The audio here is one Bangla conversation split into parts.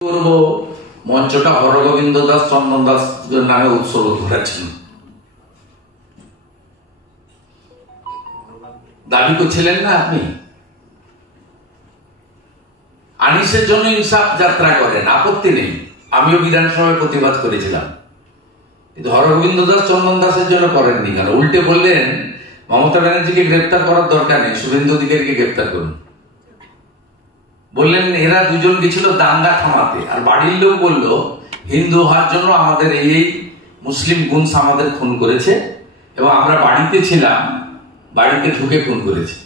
করব মঞ্চটা হরগোবিন্দ দাস চন্দন দাস নামে উৎসর্গ করেছেন। দাবি করছিলেন না আপনি আনিসের জন্য ইনসাফ যাত্রা করেন, আপত্তি নেই, আমিও বিধানসভায় প্রতিবাদ করেছিলাম, কিন্তু হরগোবিন্দ দাস চন্দন দাসের জন্য করেননি কেন? উল্টে বললেন মমতা ব্যানার্জিকে গ্রেপ্তার করার দরকার নেই, শুভেন্দু অধিকারীকে গ্রেপ্তার করুন। বললেন এরা দুজন গেছিল দাঙ্গা থামাতে, আর বাড়ির লোক বলল হিন্দু হওয়ার জন্য আমাদের এই মুসলিম গুনস আমাদের খুন করেছে এবং আমরা বাড়িতে ছিলাম, বাড়িতে ঢুকে খুন করেছে।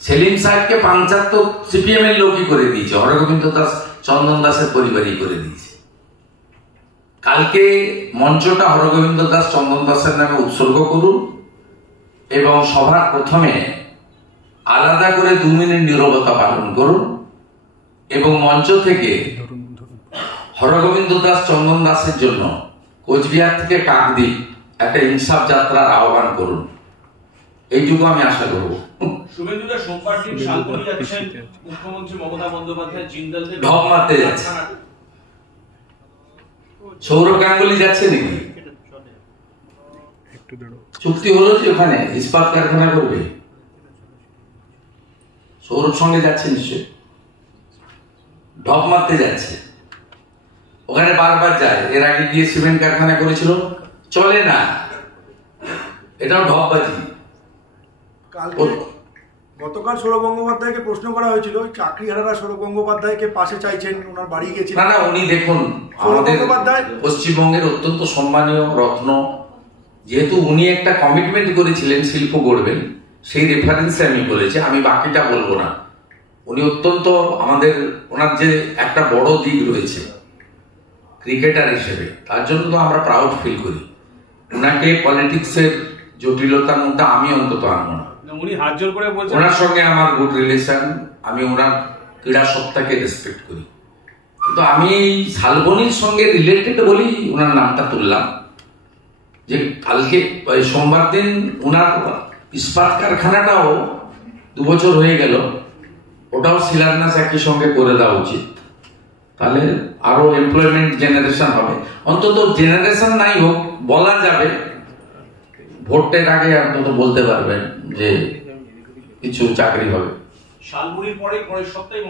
সেলিম সাহেবকে 75 সিপিএম এর লোকই করে দিয়েছে, হরগোবিন্দ দাস চন্দন দাসের পরিবারই করে দিয়েছে। কালকে মঞ্চটা হরগোবিন্দ দাস চন্দন দাসের নামে উৎসর্গ করুন এবং সভার প্রথমে আলাদা করে 2 মিনিট নীরবতা পালন করুন এবং মঞ্চ থেকে হরগোবিন্দ দাস চন্দন দাসের জন্য কোচবিহার থেকে কাকদ্বীপ একটা ইনসাফ যাত্রার আহ্বান করুন, এইটুকু আমি আশা করব। শুভেন্দু দা সোমবার দিন শালবনী যাচ্ছেন, মুখ্যমন্ত্রী মমতা বন্দ্যোপাধ্যায় জিন্দালদের ঢপ মারতে যাচ্ছে। সৌরভ গাঙ্গুলি যাচ্ছে নাকি? চুক্তি হলো যে ওখানে ইস্পাত কারখানা করবে, সৌরভ সঙ্গে যাচ্ছে নিশ্চয়, ঢপ মারতে যাচ্ছে। ওখানে বারবার যায়, এর আগে গিয়ে সিমেন্ট কারখানা করেছিল, চলে না, এটাও ঢপবাজি। গতকাল সৌরভ গঙ্গোপাধ্যায়কে প্রশ্ন করা হয়েছিল, চাকরিহারারা সৌরভ গঙ্গোপাধ্যায়কে পাশে চাইছেন, ওনার বাড়ি গেছেন। না, উনি দেখুন আমাদের পশ্চিমবঙ্গের অত্যন্ত সম্মানীয় রত্ন, যেহেতু উনি একটা কমিটমেন্ট করেছিলেন শিল্প গড়বেন, সেই রেফারেন্সে আমি বলেছি, আমি বাকিটা বলবো না। উনি অত্যন্ত আমাদের, ওনার যে একটা বড় দিক রয়েছে ক্রিকেটার হিসেবে, তার জন্য তো আমরা প্রাউড ফিল করি। ওনাকে পলিটিক্সের জটিলতার মধ্যে আমি অন্তত আনবো না। উনি হাত জোর করে বলছেন ওনার সঙ্গে আমার গুড রিলেশন, আমি ওনার ক্রীড়া সত্তাকে রেসপেক্ট করি, কিন্তু আমি শালবনীর সঙ্গে রিলেটেড বলেই ওনার নামটা তুললাম। যে কালকে সোমবার দিন ওনার ইস্পাত কারখানাটাও 2 বছর হয়ে গেল, ওটাও শিলান্যাস একই সঙ্গে করে দেওয়া উচিত, তাহলে আরো এমপ্লয়মেন্ট জেনারেশন হবে। অন্তত জেনারেশন নাই হোক, বলা যাবে ভোটের আগে অন্তত বলতে পারবেন যে কিছু চাকরি হবে। শালবনীর পরে পরের সপ্তাহে